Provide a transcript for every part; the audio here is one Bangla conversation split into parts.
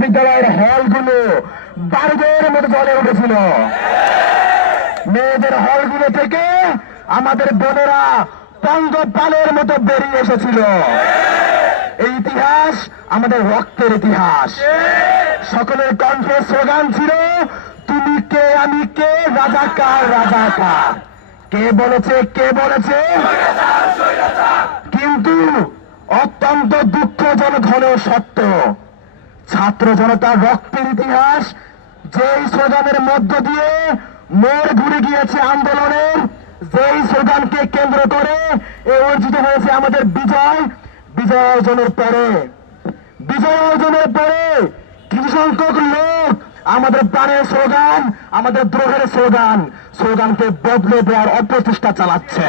বিদ্যালয়ের হলগুলো বারুদের মতো জ্বলে উঠেছিল। মেয়েদের হলগুলো থেকে আমাদের বোনেরা পঙ্গপালের মতো বেরিয়ে এসেছিল। এই ইতিহাস আমাদের রক্তের ইতিহাস। সকলের কণ্ঠে স্লোগান ছিল, তুমি কে আমি কে, রাজাকার রাজাকার। কে বলেছে কে বলেছে? কিন্তু অত্যন্ত দুঃখজনক হলেও সত্য, ছাত্র জনতার রক্তের ইতিহাস যেই স্লোগানের মধ্য দিয়ে মোড় ঘুরে গিয়েছে আন্দোলনের, যেই স্লোগানকে কেন্দ্র করে অর্জিত হয়েছে আমাদের বিজয়। বিজয় অর্জনের পরে কিছু সংখ্যক লোক আমাদের প্রাণের স্লোগান, আমাদের দ্রোহের স্লোগানকে বদলে দেওয়ার অপচেষ্টা চালাচ্ছে।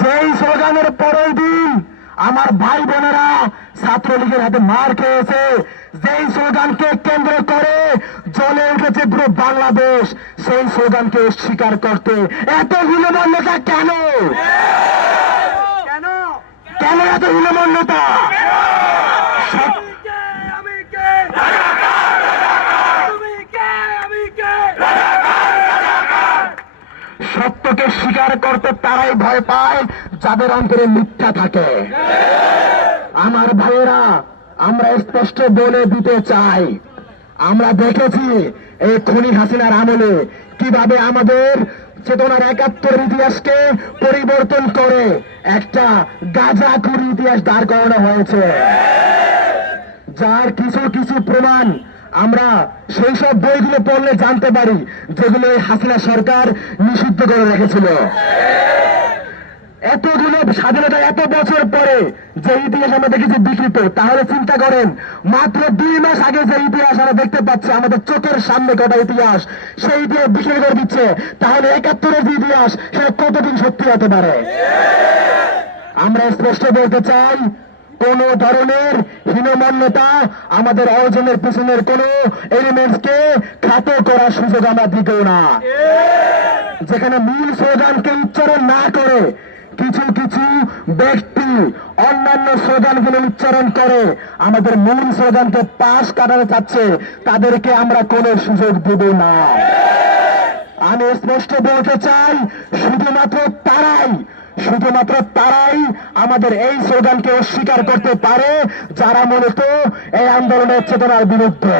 যেই স্লোগানের পরের দিন আমার ভাই বোনেরা ছাত্রলীগের হাতে মার খেয়েছে, যেই স্লোগানকে কেন্দ্র করে জ্বলে উঠেছে পুরো বাংলাদেশ, সেই স্লোগানকে স্বীকার করতে এত হীনমন্যতা কেন? কেন এত হীনমন্যতা? সত্যকে স্বীকার করতে তারাই ভয় পায় যাদের অন্তরে মিথ্যা থাকে। আমার ভাইয়েরা, আমরা স্পষ্ট বলে দিতে চাই, আমরা দেখেছি এই খুনি হাসিনার আমলে কিভাবে আমাদের চেতনার ৭১ ইতিহাসকে পরিবর্তন করে একটা গাঁজাখুরি ইতিহাস দাঁড় করানো হয়েছে, যার কিছু কিছু প্রমাণ আমরা সেই সব বইগুলো পড়লে জানতে পারি যেগুলো হাসিনা সরকার নিষিদ্ধ করে রেখেছিল। এতগুলো স্বাধীনতা এত বছর পরে যে ইতিহাস আমরা দেখেছি বিকৃত, তাহলে চিন্তা করেন মাত্র ২ মাস আগে যে ইতিহাস আমরা দেখতে পাচ্ছি আমাদের চোখের সামনে কটা ইতিহাস, সেই ইতিহাস বিকৃত করে দিচ্ছে, তাহলে ৭১-এর যে ইতিহাস সেটা কতদিন সত্যি হতে পারে? আমরা স্পষ্ট বলতে চাই, কোন ধরনের হীনমন্যতা আমাদের অর্জনের পিছনের কোন এলিমেন্টসকে খাটো করার সুযোগ আমরা দিব না। যেখানে মূল স্লোগানকে উচ্চারণ না করে কিছু কিছু ব্যক্তি অন্যান্য স্লোগানগুলো উচ্চারণ করে আমাদের মূল স্লোগানকে পাশ কাটাতে চাচ্ছে, তাদেরকে আমরা কোনো সুযোগ দেব না। আমি স্পষ্ট বলতে চাই, শুধুমাত্র তারাই আমাদের এই স্লোগানকে অস্বীকার করতে পারে যারা মূলত এই আন্দোলনের চেতনার বিরুদ্ধে।